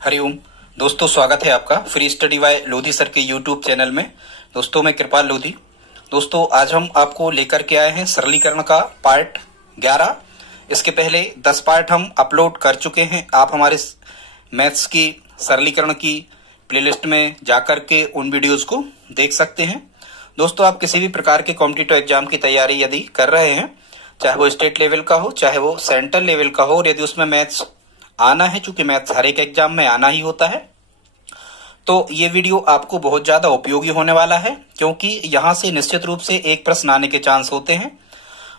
हरिओम दोस्तों, स्वागत है आपका free study bye Lodhi sir के यूट्यूब चैनल में। दोस्तों मैं कृपाल लोधी। दोस्तों आज हम आपको लेकर के आए हैं सरलीकरण का पार्ट 11। इसके पहले 10 पार्ट हम अपलोड कर चुके हैं। आप हमारे मैथ्स की सरलीकरण की प्लेलिस्ट में जाकर के उन वीडियोस को देख सकते हैं। दोस्तों आप किसी भी प्रकार के कॉम्पिटिटिव एग्जाम की तैयारी यदि कर रहे हैं, चाहे वो स्टेट लेवल का हो चाहे वो सेंट्रल लेवल का हो, और यदि उसमें मैथ्स आना है, चूंकि मैथ्स हर एक एग्जाम में आना ही होता है, तो ये वीडियो आपको बहुत ज्यादा उपयोगी होने वाला है, क्योंकि यहां से निश्चित रूप से एक प्रश्न आने के चांस होते हैं।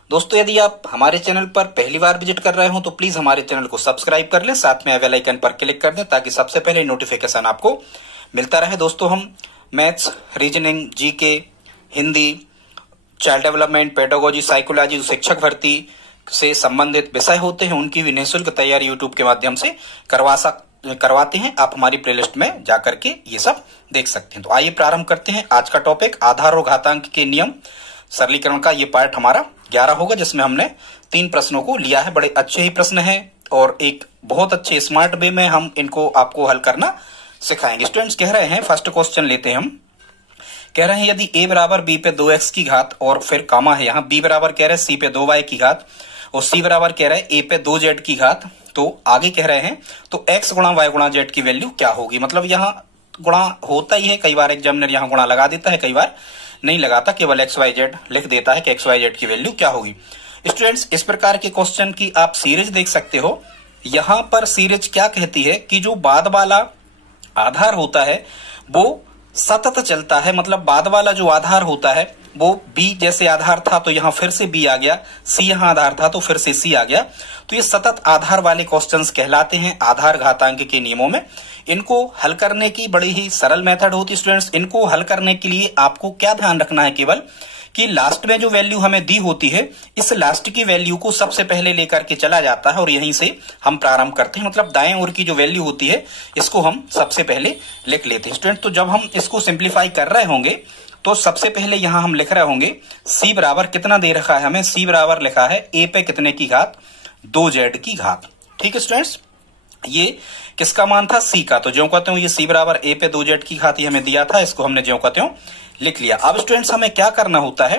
दोस्तों यदि आप हमारे चैनल पर पहली बार विजिट कर रहे हो तो प्लीज हमारे चैनल को सब्सक्राइब कर लें, साथ में बेल आइकन पर क्लिक कर दें ताकि सबसे पहले नोटिफिकेशन आपको मिलता रहे। दोस्तों हम maths, reasoning, GK, Hindi, child development, pedagogy, psychology, शिक्षक भर्ती से संबंधित विषय होते हैं, उनकी भी निःशुल्क तैयारी यूट्यूब के माध्यम से करवाते हैं। आप हमारी प्लेलिस्ट में जाकर के ये सब देख सकते हैं। तो आइए प्रारंभ करते हैं आज का टॉपिक, आधार और घातांक के नियम। सरलीकरण का ये पार्ट हमारा 11 होगा, जिसमें हमने 3 प्रश्नों को लिया है। बड़े अच्छे ही प्रश्न हैं और एक बहुत अच्छे स्मार्ट वे में हम इनको आपको हल करना सिखाएंगे। स्टूडेंट्स कह रहे हैं, फर्स्ट क्वेश्चन लेते हैं हम। कह रहे हैं यदि a बराबर b पे 2x की घात और फिर कामा है, यहाँ b बराबर कह रहे हैं c पे 2y की घात और c बराबर कह रहे हैं a पे 2z की घात, तो आगे कह रहे हैं तो x गुणा y गुणा z की वैल्यू क्या होगी। मतलब यहाँ गुणा होता ही है, कई बार एग्जामिनर यहाँ गुणा लगा देता है, कई बार नहीं लगाता, केवल x y z लिख देता है कि x y z की वैल्यू क्या होगी। स्टूडेंट्स इस प्रकार के क्वेश्चन की आप सीरीज देख सकते हो। यहाँ पर सीरीज क्या कहती है कि जो बाद वाला आधार होता है वो सतत चलता है। मतलब बाद वाला जो आधार होता है वो b जैसे आधार था तो यहाँ फिर से b आ गया, c यहाँ आधार था तो फिर से c आ गया, तो ये सतत आधार वाले क्वेश्चंस कहलाते हैं आधार घातांक के नियमों में। इनको हल करने की बड़ी ही सरल मेथड होती है। स्टूडेंट्स इनको हल करने के लिए आपको क्या ध्यान रखना है, केवल कि लास्ट में जो वैल्यू हमें दी होती है, इस लास्ट की वैल्यू को सबसे पहले लेकर के चला जाता है और यहीं से हम प्रारंभ करते हैं। मतलब दाएं ओर की जो वैल्यू होती है इसको हम सबसे पहले लिख लेते हैं। स्टूडेंट तो जब हम इसको सिंप्लीफाई कर रहे होंगे तो सबसे पहले यहां हम लिख रहे होंगे c बराबर कितना दे रखा है हमें, c बराबर लिखा है a पे कितने की घात, 2z की घात। ठीक है स्टूडेंट्स, ये किसका मान था, c का, तो ज्यों कहते हो ये c बराबर a पे 2z की घात ये हमें दिया था, इसको हमने ज्यों कहते हो लिख लिया। अब स्टूडेंट्स हमें क्या करना होता है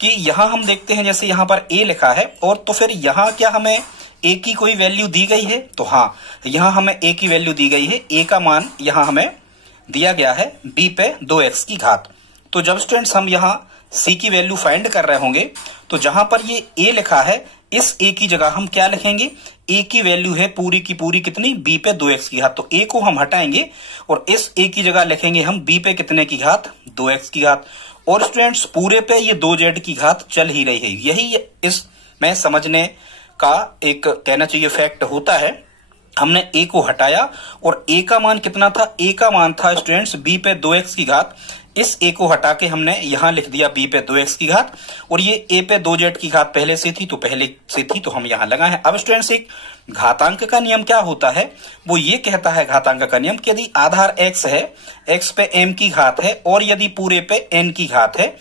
कि यहां हम देखते हैं जैसे यहां पर a लिखा है, और तो फिर यहां क्या हमें a की कोई वैल्यू दी गई है, तो हाँ यहां हमें a की वैल्यू दी गई है। a का मान यहां हमें दिया गया है b पे 2x की घात। तो जब स्टूडेंट्स हम यहाँ c की वैल्यू फाइंड कर रहे होंगे तो जहां पर ये a लिखा है, इस a की जगह हम क्या लिखेंगे, a की वैल्यू है पूरी की पूरी कितनी, b पे 2x की घात, तो a को हम हटाएंगे और इस a की जगह लिखेंगे हम b पे कितने की घात, 2x की घात। और स्टूडेंट्स पूरे पे ये 2z की घात चल ही रही है। यही इसमें समझने का एक कहना चाहिए फैक्ट होता है। हमने a को हटाया और a का मान कितना था, a का मान था स्टूडेंट्स b पे 2x की घात। इस a को हटा के हमने यहां लिख दिया b पे 2x की घात, और ये a पे 2z की घात पहले से थी तो हम यहां लगाए हैं। अब स्टूडेंट्स एक घातांक का नियम क्या होता है, वो ये कहता है घातांक का नियम कि यदि आधार x है, x पे m की घात है और यदि पूरे पे n की घात है,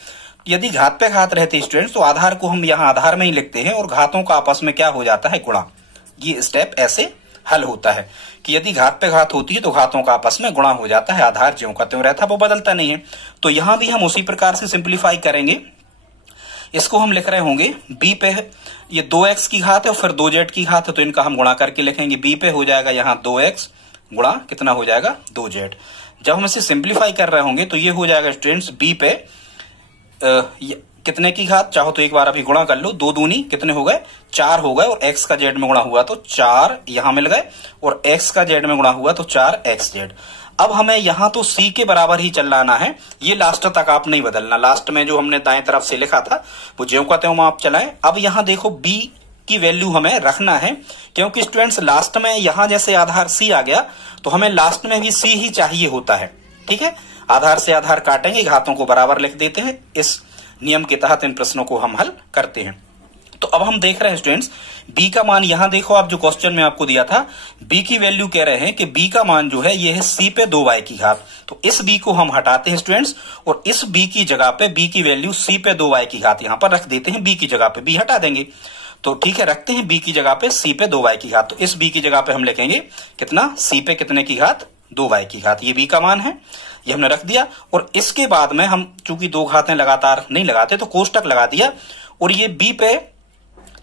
यदि घात पे घात रहती स्टूडेंट्स तो आधार को हम यहाँ आधार में ही लिखते हैं और घातों का आपस में क्या हो जाता है, गुणा। ये स्टेप ऐसे हल होता है कि यदि घात पे घात होती है तो घातों का आपस में गुणा हो जाता है, आधार ज्यों का त्यों रहता है, वो बदलता नहीं है। तो यहां भी हम उसी प्रकार से सिंप्लीफाई करेंगे। इसको हम लिख रहे होंगे b पे ये 2x की घात है और फिर 2z की घात है, तो इनका हम गुणा करके लिखेंगे। b पे हो जाएगा यहाँ 2x गुणा कितना हो जाएगा, 2z। जब हम इसे सिंप्लीफाई कर रहे होंगे तो ये हो जाएगा स्टूडेंट्स b पे कितने की घात, चाहो तो एक बार अभी गुणा कर लो, 2 दूनी कितने हो गए, 4 हो गए, और x का z में गुणा हुआ तो 4 यहां मिल गए, और x का z में गुणा हुआ तो 4xz। अब हमें यहां तो c के बराबर ही चलाना है, ये लास्ट तक आप नहीं बदलना। लास्ट में जो हमने दाएं तरफ से लिखा था वो ज्यों कहते हो आप चलाएं। अब यहां देखो b की वैल्यू हमें रखना है, क्योंकि स्टूडेंट्स लास्ट में यहां जैसे आधार c आ गया तो हमें लास्ट में भी c ही चाहिए होता है। ठीक है, आधार से आधार काटेंगे, घातों को बराबर लिख देते हैं। इस नियम के तहत इन प्रश्नों को हम हल करते हैं। तो अब हम देख रहे हैं स्टूडेंट्स b का मान, यहां देखो आप जो क्वेश्चन में आपको दिया था b की वैल्यू कह रहे हैं कि b का मान जो है ये है c पे 2y की घात। तो इस b को हम हटाते हैं स्टूडेंट्स और इस b की जगह पे b की वैल्यू c पे 2y की घात यहां पर रख देते हैं, b की जगह पे b हटा देंगे। तो ठीक है, रखते हैं b की जगह पे c पे 2y की घात। तो इस b की जगह पे हम लिखेंगे कितना, c पे कितने की घात, 2y की घात। ये b का मान है, ये हमने रख दिया। और इसके बाद में हम चूंकि दो घातें लगातार नहीं लगाते तो कोष्टक लगा दिया, और ये b पे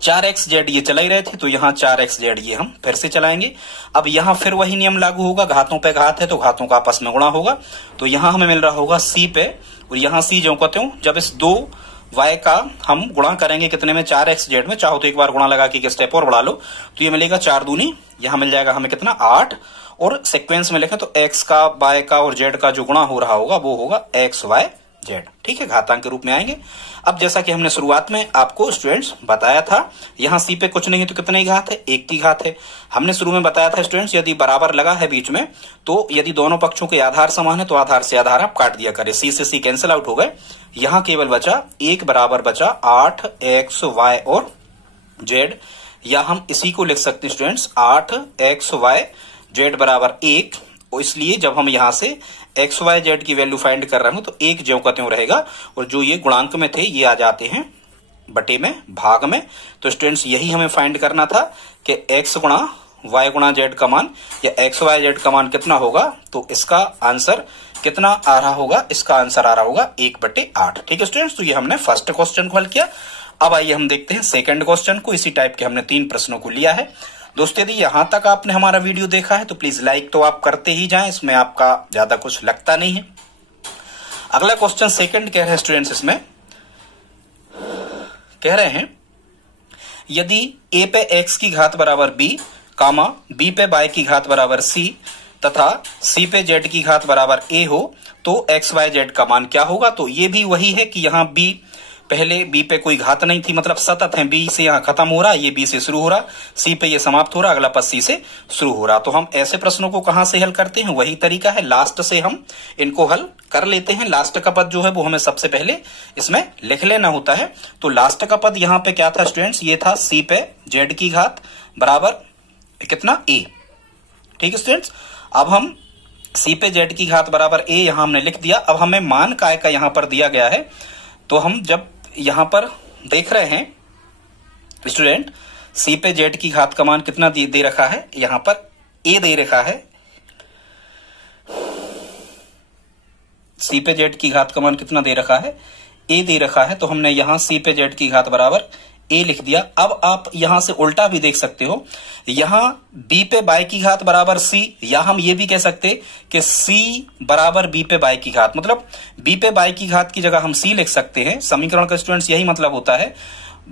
4xz ये चला ही रहे थे, तो यहाँ 4xz ये हम फिर से चलाएंगे। अब यहाँ फिर वही नियम लागू होगा, घातों पे घात है तो घातों का आपस में गुणा होगा। तो यहाँ हमें मिल रहा होगा c पे, और यहाँ c जो कहते हो, जब इस 2y का हम गुणा करेंगे कितने में, 4xz में, चाहो तो एक बार गुणा लगा के स्टेप और बढ़ा लो, तो ये मिलेगा 4 दूनी, यहाँ मिल जाएगा हमें कितना, 8। और सीक्वेंस में लिखें तो x का, y का और z का जो गुणा हो रहा होगा वो होगा xy z। ठीक है, घातांक के रूप में आएंगे। अब जैसा कि हमने शुरुआत में आपको स्टूडेंट्स बताया था, यहाँ c पे कुछ नहीं है तो कितने की घात है, 1 की घात है। हमने शुरू में बताया था स्टूडेंट्स, यदि बराबर लगा है बीच में, तो यदि दोनों पक्षों के आधार समान है तो आधार से आधार आप काट दिया करें, c से c कैंसिल आउट हो गए। यहाँ केवल बचा 1 बराबर बचा 8xy और z, या हम इसी को लिख सकते हैं स्टूडेंट्स 8xy z बराबर 1। इसलिए जब हम यहाँ से एक्स वाई जेड की वैल्यू फाइंड कर रहे हो तो एक ज्यों का त्यों रहेगा, और जो ये गुणांक में थे ये आ जाते हैं बटे में, भाग में। तो स्टूडेंट्स यही हमें फाइंड करना था कि एक्स गुणा वाई गुणा जेड का मान, या एक्स वाई जेड का मान कितना होगा। तो इसका आंसर कितना आ रहा होगा, इसका आंसर आ रहा होगा 1/8। ठीक है स्टूडेंट्स, तो ये हमने फर्स्ट क्वेश्चन को हल किया। अब आइए हम देखते हैं सेकंड क्वेश्चन को। इसी टाइप के हमने 3 प्रश्नों को लिया है। दोस्तों यदि यहां तक आपने हमारा वीडियो देखा है तो प्लीज लाइक तो आप करते ही जाएं, इसमें आपका ज्यादा कुछ लगता नहीं है। अगला क्वेश्चन सेकंड कह रहे हैं स्टूडेंट्स, इसमें कह रहे हैं यदि a पे x की घात बराबर b, कामा b पे y की घात बराबर c तथा c पे z की घात बराबर a हो तो x y z का मान क्या होगा। तो ये भी वही है कि यहाँ b, पहले b पे कोई घात नहीं थी, मतलब सतत है, b से यहाँ खत्म हो रहा, ये b से शुरू हो रहा, c पे ये समाप्त हो रहा, अगला पद c से शुरू हो रहा। तो हम ऐसे प्रश्नों को कहां से हल करते हैं, वही तरीका है, लास्ट से हम इनको हल कर लेते हैं। लास्ट का पद जो है वो हमें सबसे पहले इसमें लिख लेना होता है। तो लास्ट का पद यहाँ पे क्या था स्टूडेंट्स, ये था c पे z की घात बराबर कितना, a। ठीक है स्टूडेंट्स, अब हम c पे z की घात बराबर a यहां हमने लिख दिया। अब हमें मान काय का यहां पर दिया गया है, तो हम जब यहां पर देख रहे हैं स्टूडेंट, c पे z की घात का मान कितना दे रखा है, यहां पर a दे रखा है, c पे z की घात का मान कितना दे रखा है, a दे रखा है। तो हमने यहां c पे z की घात बराबर a लिख दिया। अब आप यहां से उल्टा भी देख सकते हो, यहां b पे y की घात बराबर c, या हम ये भी कह सकते कि c बराबर b पे y की घात, मतलब b पे y की घात की जगह हम c लिख सकते हैं। समीकरण का स्टूडेंट्स यही मतलब होता है,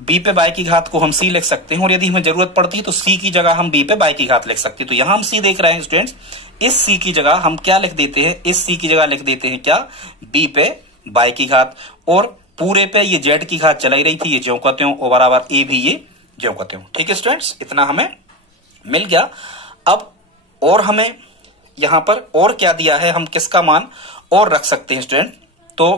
b पे y की घात को हम c लिख सकते हैं, और यदि हमें जरूरत पड़ती है तो c की जगह हम b पे y की घात लिख सकते हैं। तो यहां हम c देख रहे हैं स्टूडेंट्स, इस c की जगह हम क्या लिख देते हैं, इस c की जगह लिख देते हैं क्या, b पे y की घात, और पूरे पे ये z की घात चलाई रही थी, ये ज्यों का त्यों, और बराबर a भी ये ज्यों का त्यों। ठीक है स्टूडेंट्स, इतना हमें मिल गया। अब और हमें यहां पर और क्या दिया है, हम किसका मान और रख सकते हैं स्टूडेंट, तो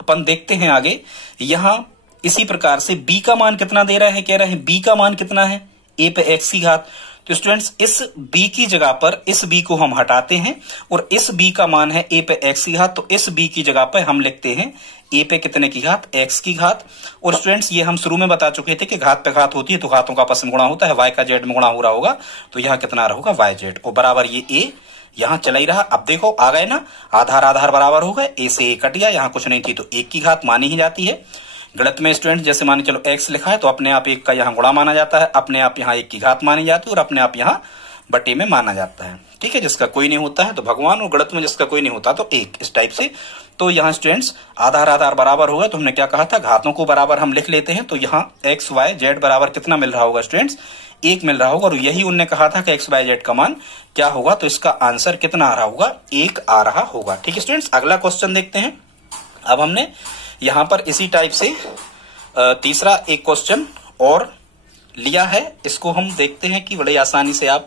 अपन देखते हैं आगे। यहां इसी प्रकार से b का मान कितना दे रहा है, कह रहे हैं b का मान कितना है, a पे x की घात। तो स्टूडेंट्स इस b की जगह पर इस b को हम हटाते हैं, और इस b का मान है a पे x की घात, तो इस b की जगह पर हम लिखते हैं a पे कितने की घात, x की घात। और स्टूडेंट्स ये हम शुरू में बता चुके थे कि घात पे घात होती है तो घातों का आपस में गुणा होता है, y का z में गुणा हो रहा होगा, तो यहाँ कितना रहेगा yz, और बराबर ये a यहाँ चला ही रहा। अब देखो आ गए ना, आधार आधार बराबर हो गए, a से a कट गया, यहाँ कुछ नहीं थी तो 1 की घात मानी ही जाती है। गणित में स्टूडेंट जैसे माने चलो x लिखा है तो अपने आप 1 का यहाँ गुणा माना जाता है, अपने आप यहाँ 1 की घात मानी जाती है, और अपने आप यहाँ बटे में माना जाता है। ठीक है, जिसका कोई नहीं होता है तो भगवान, और गणित में जिसका कोई नहीं होता तो 1, इस टाइप से। तो यहाँ स्टूडेंट्स आधार आधार बराबर होगा, तो हमने क्या कहा था, घातों को बराबर हम लिख लेते हैं। तो यहाँ एक्स वाई जेड बराबर कितना मिल रहा होगा स्टूडेंट्स, 1 मिल रहा होगा, और यही उनने कहा था कि एक्स वाई जेड का मान क्या होगा, तो इसका आंसर कितना आ रहा होगा, 1 आ रहा होगा। ठीक है स्टूडेंट्स, अगला क्वेश्चन देखते हैं। अब हमने यहाँ पर इसी टाइप से तीसरा एक क्वेश्चन और लिया है, इसको हम देखते हैं कि बड़ी आसानी से आप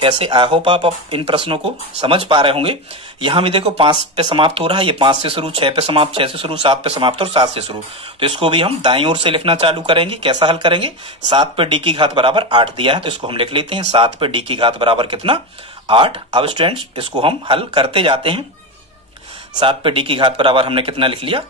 कैसे, आई होप आप इन प्रश्नों को समझ पा रहे होंगे। यहां भी देखो 5 पे समाप्त हो रहा है, ये 5 से शुरू, 6 पे समाप्त, 6 से शुरू, 7 पे समाप्त और 7 से शुरू। तो इसको भी हम दाईं ओर से लिखना चालू करेंगे। कैसा हल करेंगे, 7 पे डी की घात बराबर 8 दिया है, तो इसको हम लिख लेते हैं 7 पे डी की घात बराबर कितना, 8। अब स्टूडेंट्स इसको हम हल करते जाते हैं। 7 पे डी की घात बराबर हमने कितना लिख लिया,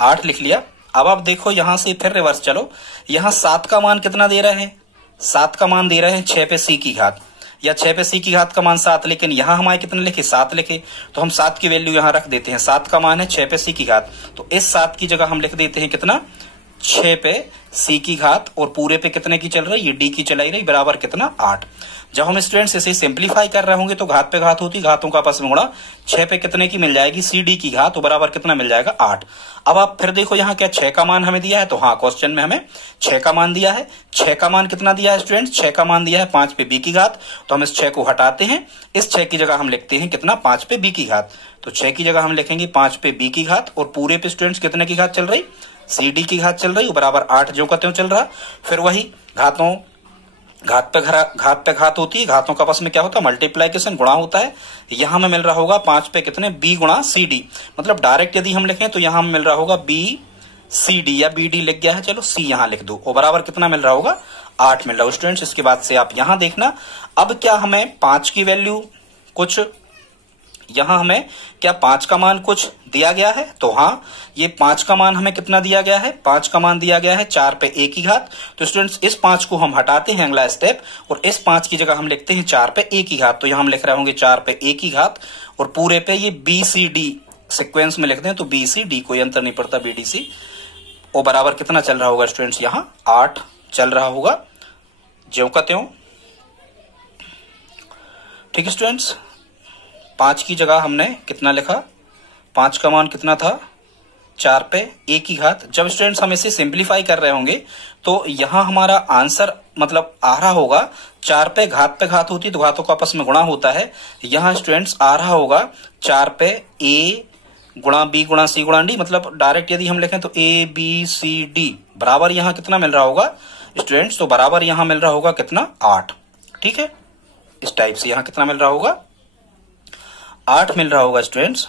8 लिख लिया। अब आप देखो यहां से फिर रिवर्स चलो, यहां 7 का मान कितना दे रहे हैं, 7 का मान दे रहे हैं 6 पे c की घात, या 6 पे c की घात का मान 7, लेकिन यहां हमारे कितने लिखे, 7 लिखे, तो हम 7 की वैल्यू यहां रख देते हैं। 7 का मान है 6 पे c की घात, तो इस 7 की जगह हम लिख देते हैं कितना, 6 पे c की घात, और पूरे पे कितने की चल रही, ये d की चलाई रही, बराबर कितना, 8। जब हम स्टूडेंट्स इसे सिंप्लीफाई कर रहे होंगे तो घात पे घात होती, घातों का आपस में गुणा, 6 पे कितने की मिल जाएगी, cd की घात, तो बराबर कितना मिल जाएगा, 8। अब आप फिर देखो यहाँ क्या 6 का मान हमें दिया है, तो हाँ क्वेश्चन में हमें 6 का मान दिया है। 6 का मान कितना दिया है स्टूडेंट्स, 6 का मान दिया है 5 पे b की घात, तो हम इस 6 को हटाते हैं, इस 6 की जगह हम लिखते हैं कितना, 5 पे b की घात, तो 6 की जगह हम लिखेंगे 5 पे b की घात, और पूरे पे स्टूडेंट्स कितने की घात चल रही, cd की घात चल रही, बराबर 8 जो का त्यों चल रहा। फिर वही घातों, घात पे घात होती है, घातों का आपस में क्या होता है, मल्टीप्लीकेशन, गुणा होता है। यहां में मिल रहा होगा 5 पे कितने, b गुणा cd, मतलब डायरेक्ट यदि हम लिखें तो यहां में मिल रहा होगा b cd, या bd लिख गया है, चलो c यहां लिख दो, और बराबर कितना मिल रहा होगा, 8 मिल रहा है स्टूडेंट्स। इसके बाद से आप यहां देखना, अब क्या हमें 5 की वैल्यू कुछ, यहां हमें क्या 5 का मान कुछ दिया गया है, तो हाँ ये 5 का मान हमें कितना दिया गया है, 5 का मान दिया गया है 4 पे a की घात, तो स्टूडेंट्स इस 5 को हम हटाते हैं अगला स्टेप, और इस 5 की जगह हम लिखते हैं 4 पे a की घात, तो यहां हम लिख रहे होंगे 4 पे a की घात, और पूरे पे ये bcd सिक्वेंस में लिखते हैं, तो bcd कोई अंतर नहीं पड़ता, bdc, और बराबर कितना चल रहा होगा स्टूडेंट्स, यहां 8 चल रहा होगा, ज्यों का त्यों। ठीक है स्टूडेंट्स, 5 की जगह हमने कितना लिखा, 5 का मान कितना था, 4 पे a की घात। जब स्टूडेंट्स हम इसे सिंप्लीफाई कर रहे होंगे तो यहां हमारा आंसर मतलब आ रहा होगा, 4 पे घात होती तो घातों का आपस में गुणा होता है, यहां स्टूडेंट्स आ रहा होगा 4 पे a गुणा b गुणा c गुणा d, मतलब डायरेक्ट यदि हम लिखें तो a b c d, बराबर यहां कितना मिल रहा होगा स्टूडेंट्स, तो बराबर यहां मिल रहा होगा कितना, 8। ठीक है, इस टाइप से यहां कितना मिल रहा होगा, 8 मिल रहा होगा स्टूडेंट्स।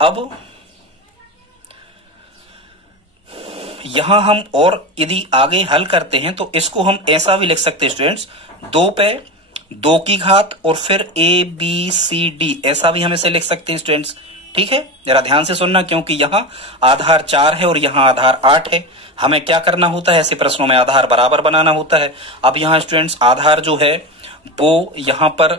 अब यहां हम और यदि आगे हल करते हैं तो इसको हम ऐसा भी लिख सकते हैं स्टूडेंट्स, 2 पे 2 की घात और फिर a b c d, ऐसा भी हम इसे लिख सकते हैं स्टूडेंट्स। ठीक है, जरा ध्यान से सुनना, क्योंकि यहाँ आधार 4 है और यहाँ आधार 8 है, हमें क्या करना होता है, ऐसे प्रश्नों में आधार बराबर बनाना होता है। अब यहाँ स्टूडेंट्स आधार जो है वो यहाँ पर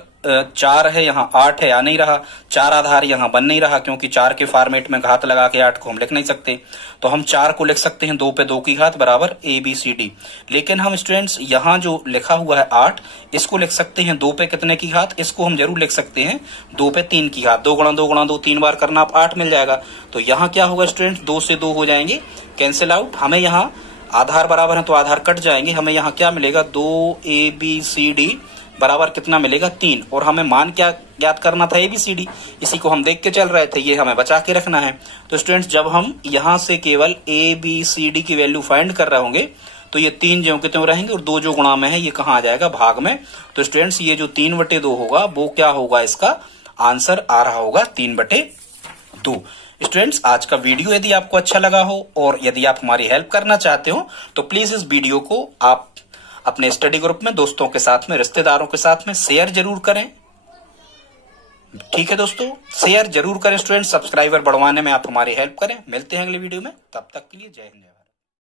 4 है, यहाँ 8 है, आ नहीं रहा, 4 आधार यहाँ बन नहीं रहा, क्योंकि 4 के फॉर्मेट में घात लगा के 8 को हम लिख नहीं सकते, तो हम 4 को लिख सकते हैं 2 पे 2 की घात बराबर a b c d। लेकिन हम स्टूडेंट्स यहाँ जो लिखा हुआ है 8, इसको लिख सकते हैं 2 पे कितने की घात, इसको हम जरूर लिख सकते हैं 2 पे 3 की घात, 2 गुणा 2 गुणा 2, 3 बार करना, आप 8 मिल जाएगा। तो यहाँ क्या होगा स्टूडेंट्स, 2 से 2 हो जाएंगे कैंसिल आउट, हमें यहाँ आधार बराबर है तो आधार कट जाएंगे, हमें यहाँ क्या मिलेगा, 2 a b c d बराबर कितना मिलेगा, 3, और हमें मान क्या याद करना था, ABCD, इसी को हम देख के चल रहे थे, ये हमें बचा के रखना है। तो स्टूडेंट्स जब हम यहां से केवल ABCD की वैल्यू फाइंड कर रहे होंगे तो ये 3 ज्यों के त्यों रहेंगे, और 2 जो गुणा में है ये कहाँ आ जाएगा, भाग में। तो स्टूडेंट्स ये जो 3/2 होगा वो क्या होगा, इसका आंसर आ रहा होगा 3/2। स्टूडेंट्स आज का वीडियो यदि आपको अच्छा लगा हो और यदि आप हमारी हेल्प करना चाहते हो तो प्लीज इस वीडियो को आप अपने स्टडी ग्रुप में, दोस्तों के साथ में, रिश्तेदारों के साथ में शेयर जरूर करें। ठीक है दोस्तों, शेयर जरूर करें स्टूडेंट, सब्सक्राइबर बढ़वाने में आप हमारी हेल्प करें। मिलते हैं अगले वीडियो में, तब तक के लिए जय हिंद।